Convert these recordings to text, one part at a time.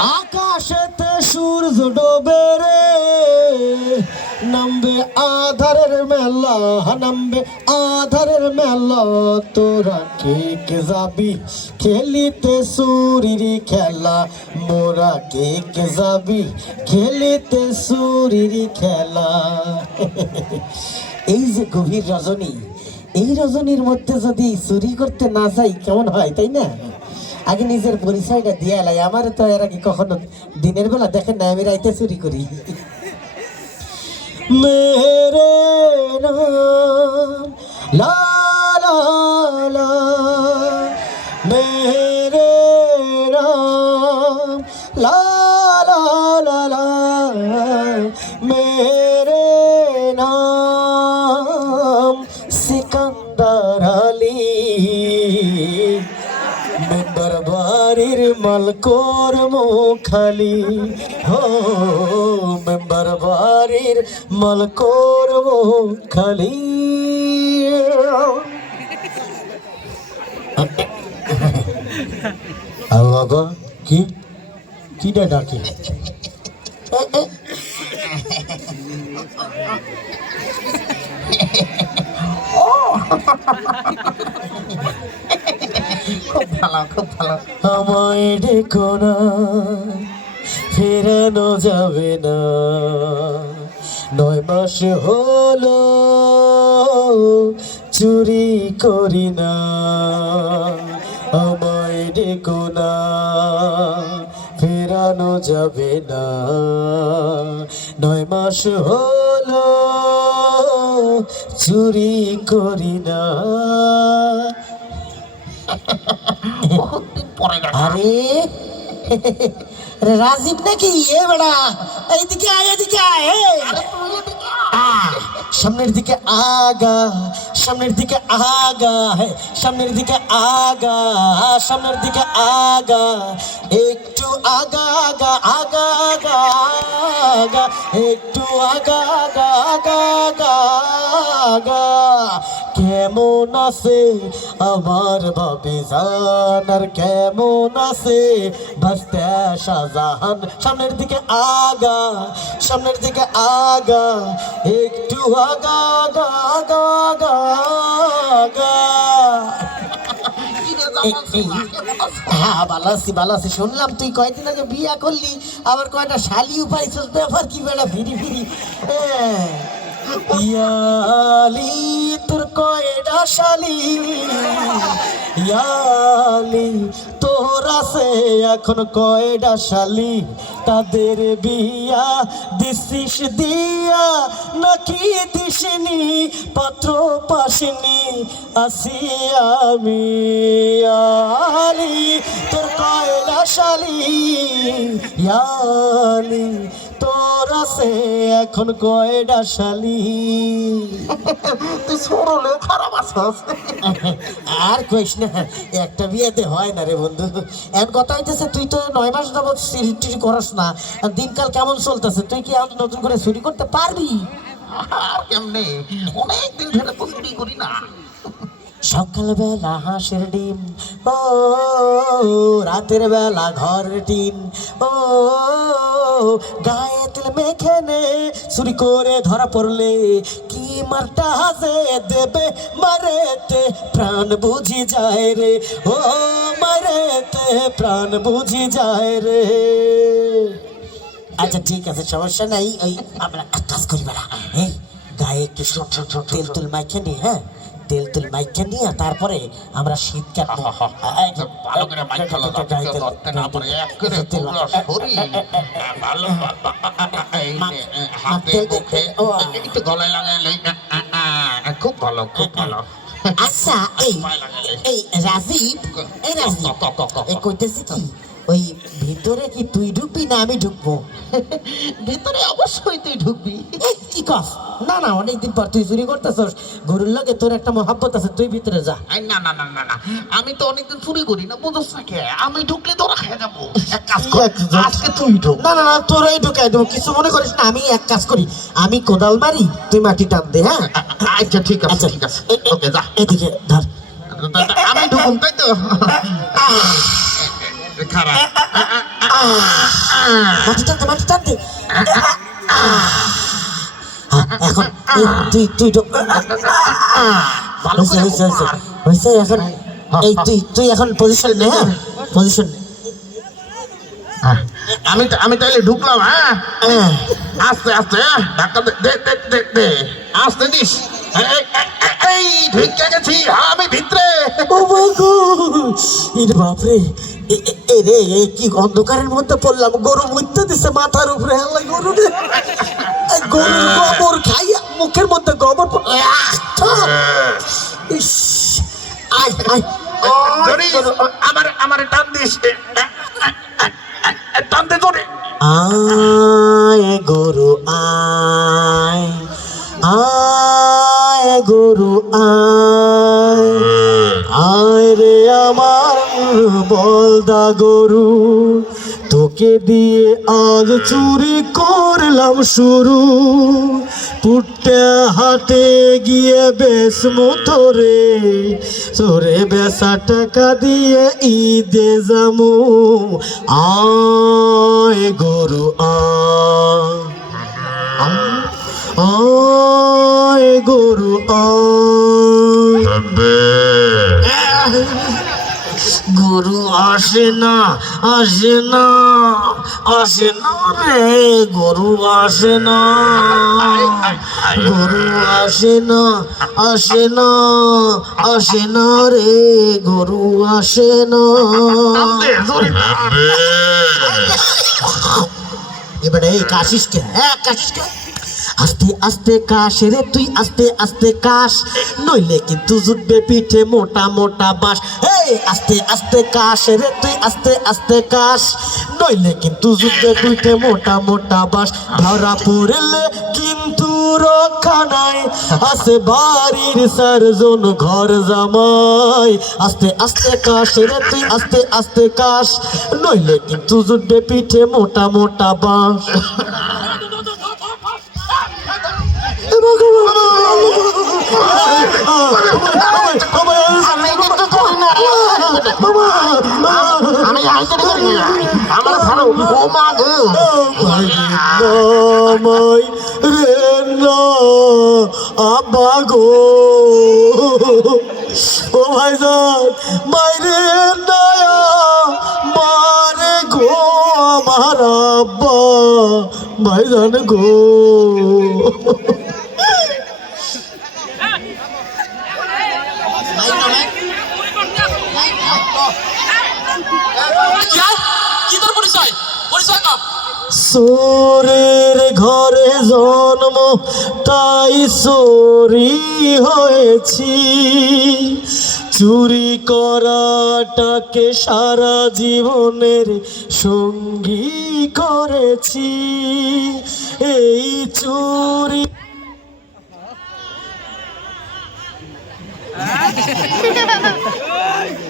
আকাশেতে সূর্য ডোবে রে, নামবে আধারের মেলা, নামবে আধারের মেলা। তোরা কে কে যাবি, খেলিতে সুরিরি খেলা। মোরা কে যাবি, খেলিতে সুরিরি খেলা। এই যে গভীর রজনী, এই রজনীর মধ্যে যদি চুরি করতে না যাই, কেমন হয়, তাই না? আগে নিজের পরিচয়টা দিয়ে এলাই আমার তো এর আগে কখনো দিনের বেলা দেখেন না আমি রাইতে চুরি করি। মেরে লা লা লা মেরে লা লা লা লা। বাড়ির মালকোর মুখালি হো মেম্বার বাড়ির মালকোর মুখালি আল্লাহ গো কি? কিটা ডাকে? খুব ভালো, খুব ভালো। আমায় ডেকো না, ফেরানো যাবে না। নয় মাস হলো, চুরি করি না। আমায় ডেকো না, ফেরানো যাবে না। নয় মাস হলো, চুরি করি না। বহুদিন পরে দেখা আরে আরে রাজীব নাকি এ বেড়া এইদিকে আয় এদিকে আয় এই। আহ, সামনের দিকে আগা সামনের দিকে আগা হ্যাঁ, সামনের দিকে আগা সামনের দিকে আগা একটু আগা আগা আগা আগা আগা একটু আগা আগা আগা আগা আগা কেমন আছে? আমার ভাবি জানার কেমন আছে? ভাসতে শাহজাহান সামনের দিকে আগা সামনের দিকে আগা একটু আগা আগা আগা আগা আগা। এই, এই, হ্যাঁ ভালো আছি শুনলাম তুই কয়দিন আগে বিয়া করলি আবার কয়টা শালিও পাইছিস? ব্যাপার কি বেড়া ফিরি ফিরি হ্যাঁ। ইয়ালি তোর কয়টা শালি ইয়ালি তোর আছে এখন কয়টা শালি তাদের বিয়া দিছিস দিয়া, নাকি দিসনি? পাত্র পাসনি আসি আমি। আলি, তোর কয়লা শালি ইয়ালি তোর আছে এখন কয়টা শালি? তুই সরলেও খারাপ আছিস। আর কইস না একটা বিয়েতে হয় না রে বন্ধু। এখন কথা হইতেছে তুই তো নয় মাস যাবত সিটি করাস না। দিনকাল কেমন চলতেছে তুই কি আর নতুন করে চুরি করতে পারবি? আর কেমনে? অনেক দিন ধরে তো চুরি করি না। সকালবেলা হাঁসের ডিম, ও রাতের বেলা ঘরের টিন ও গায়ে তেল মেখে নে, চুরি করে ধরা পড়লে কি মারটা হাসে দেবে মারেতে প্রাণ বুঝি যায় রে, ও মারেতে প্রাণ বুঝি যায় রে। আচ্ছা ঠিক আছে, সমস্যা নাই, ওই আমরা কাজ করি বেড়া গায়ে একটু তেল তুল মাইখে নি হ্যাঁ? তেল তুল মাইখে নিয়ে তারপরে আমরা শীত কাটবো ভালো করে মাইক গলায় খুব ভালো খুব ভালো আচ্ছা এই এই রাজীব এই রাজীব কইতেছি কি ওই ভিতরে কি তুই ঢুকবি না আমি ঢুকবো? ভিতরে অবশ্যই তুই ঢুকবি। কি কস? না না অনেকদিন পর তুই চুরি করতেছস। গরুর লগে তোর একটা মহাব্বত আছে তুই ভিতরে যা। না না না না না। আমি তো অনেকদিন চুরি করি না বুঝছ না কে? আমি ঢুকলে তোরা খেয়ে যাব। এক কাজ কর আজকে তুই ঢুক। না না না তোরাই ঢুকাই দেবো। কিছু মনে করিস না আমি এক কাজ করি। আমি কোদাল মারি তুই মাটি টান দে হ্যাঁ? আচ্ছা ঠিক আছে আচ্ছা ঠিক আছে। ওকে যা। এদিকে ধর। আমি ঢুকুম তাই তো? খারাপ। মাটি টানতে মাটি টানতে। এখন তুই তুই ভালো হয়েছে হয়েছে হয়েছে এখন এই তুই তুই এখন পজিশন নে হ্যাঁ? পজিশন হ্যাঁ। আমি আমি তাইলে ঢুকলাম হ্যাঁ? আস্তে আস্তে হ্যাঁ? ধাক্কা দে দে দে দে আস্তে দিস এই, এই, ঢুকে গেছি। হ্যাঁ, আমি ভিতরে। ও বাপরে। এ রে কি অন্ধকারের মধ্যে পড়লাম? গরু মুইতে দিছে মাথার উপরে আল্লাহ গরু রে। গরুর গোবর খাইয়া মুখের মধ্যে গোবর আমার আমার টান দিস। এ, এ, এ, এ, এ, এ, টান দে ধরে। আয় গরু আয়। আয় গরু আয়। আয় রে আমার বলদা গরু। তোকে দিয়ে আজ চুরি করলাম শুরু। পুট্টা হাটে গিয়ে বেশ মতরে। তোরে বেসা টাকা দিয়ে ঈদে যামু। আয় গরু আয়। আয় গরু আয়। গরু আসে না আসে না আসে না রে গরু আসে না। গরু আসে না আসে না আসে না রে গরু আসে না। এবারে এই কাশিস কে হ্যাঁ কাশিস কে আস্তে আস্তে কাশ রে, তুই আস্তে আস্তে কাশ। নইলে কিন্তু জুটবে পিঠে মোটা মোটা বাঁশ। এই, আস্তে আস্তে কাশ রে, তুই আস্তে আস্তে কাশ। নইলে কিন্তু জুটবে পিঠে মোটা মোটা বাঁশ। ধরা পড়লে কিন্তু রক্ষা নাই। আছে বাড়ির সারজন ঘর জামাই। আস্তে আস্তে কাশ রে, তুই আস্তে আস্তে কাশ। নইলে কিন্তু জুটবে পিঠে মোটা মোটা বাঁশ। আমি আইতে করি আমার ভালো ও মা গো। নামাই রে না আব্বা গো। ও ভাইজান মাইরে নয়া মারে গো আমার আব্বা। ভাইজান গো কি তোর পরিচয় পরিচয় কাপ সোরের ঘরে জন্ম তাই চোরি হয়েছি। চুরি করাটাকে সারা জীবনের সঙ্গী করেছি। এই চুরি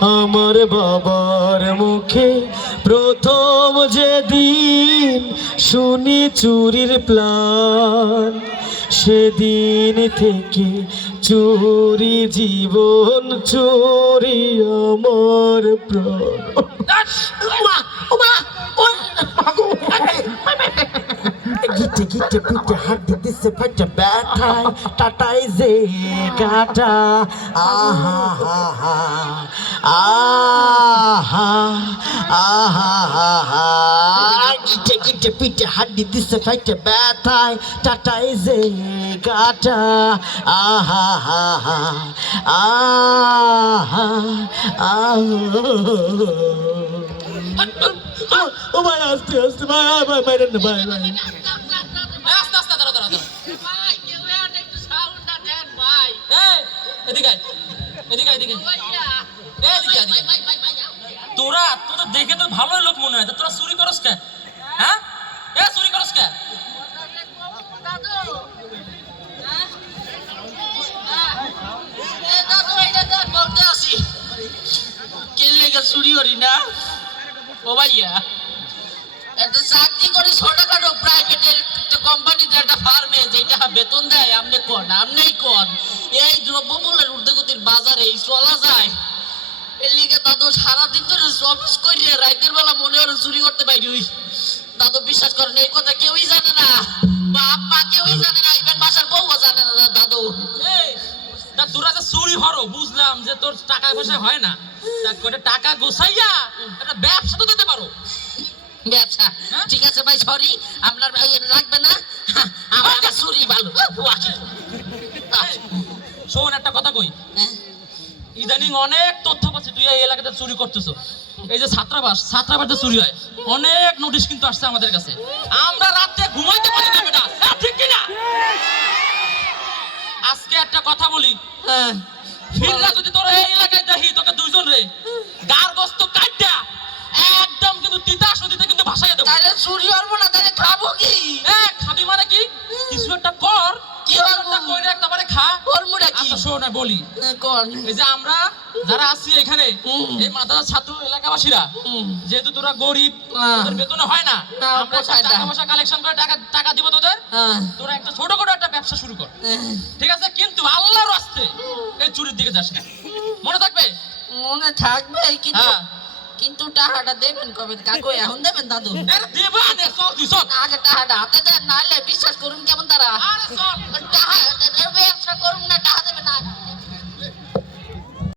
আমার বাবার মুখে প্রথম যে দিন শুনি চুরির প্লান, সেদিন থেকে চুরি জীবন চুরি আমার প্রাণ। ওমা ওমা ওই মা গো গীত গিটে গিটে পিটে হাড্ডি দিছে ফাইটে ব্যথায় টাটাই যে কাটা আহা হা হা আহা আহা হা হা গিটে গিটে পিটে হাড্ডি দিছে ফাইটে ব্যথায় টাটাই যে কাটা আহা হা হা আহা আহা ও ভাই আস্তে আস্তে ভাই ভাই ভাই ভাই ভাই তোরা তোদের দেখে তো ভালোই লোক মনে হয়। তোরা চুরি করস কে? হ্যাঁ? এ, চুরি করস কে? চুরি করি না? ও ভাইয়া। একটা চাকরি করি, ছোটখাটো প্রাইভেটের কোম্পানিতে একটা ফার্মে যেটা বেতন দেয় আপনি কোন আপনিই কোন। এই দ্রব্যমূল্যের ঊর্ধ্বগতির বাজারে এই চলা যায়। এর লিগে দাদু সারাদিন ধরে অফিস করিয়ে রাতের বেলা মনে হয় চুরি করতে পারি দাদু বিশ্বাস করেন এই কথা কেউই জানে না। বাপ মা কেউই জানে না ইভেন বাসার বউও জানে না দাদু। তা তোরা যে চুরি হরো বুঝলাম যে তোর টাকা পয়সা হয় না। তা করে টাকা গোছাইয়া একটা ব্যবসা তো দিতে পারো। ব্যবসা? হ্যাঁ? ঠিক আছে ভাই সরি আপনার ভাই রাখবে না। আমার আমার চুরি ভালো। শোন একটা কথা কই? হ্যাঁ? ইদানিং অনেক তথ্য পাচ্ছি তুই এই এলাকাতে চুরি করতেছো। এই যে ছাত্রাবাস ছাত্রাবাসে চুরি হয়। অনেক নোটিশ কিন্তু আসছে আমাদের কাছে। আমরা রাতে ঘুমাইতে পারি না বেটা। হ্যাঁ, ঠিক কিনা? আজকে একটা কথা বলি। হ্যাঁ। ফিররা যদি তোর এই এলাকায় দেখি তোকে দুইজন রে। গার গোস্ত কাটটা একদম কিন্তু তিতাস নদীতে কিন্তু ভাসাইয়া দেবো। তাহলে চুরি করব না তাহলে খাব কি? এ খাবি মানে কি? কিছু একটা কর। কি? একটা কইরে তারপরে খা করবোটা কি? আচ্ছা শোন আমি বলি। হ্যাঁ, কোন? এই যে আমরা যারা আছি এখানে এই মাদ্রাসা ছাত্র এলাকাবাসীরা যেহেতু তোরা গরিব হ্যাঁ। তোদের বেতনে হয় না আমরা। টাকা পয়সা কালেকশন করে টাকা টাকা দিব তোদের। হ্যাঁ। তোরা একটা ছোট করে একটা ব্যবসা শুরু কর। হ্যাঁ। ঠিক আছে? কিন্তু আল্লাহর রাস্তে এই চুরির দিকে যাস না। মনে থাকবে? মনে থাকবে কিন্তু কিন্তু টাকাটা দেবেন কবে? কাকু এখন দেবেন দাদু? আগে টাকাটা হাতে দেন নাহলে বিশ্বাস করুন কেমন তারা? টাকা ব্যবসা করুন না টাকা দেবেন না।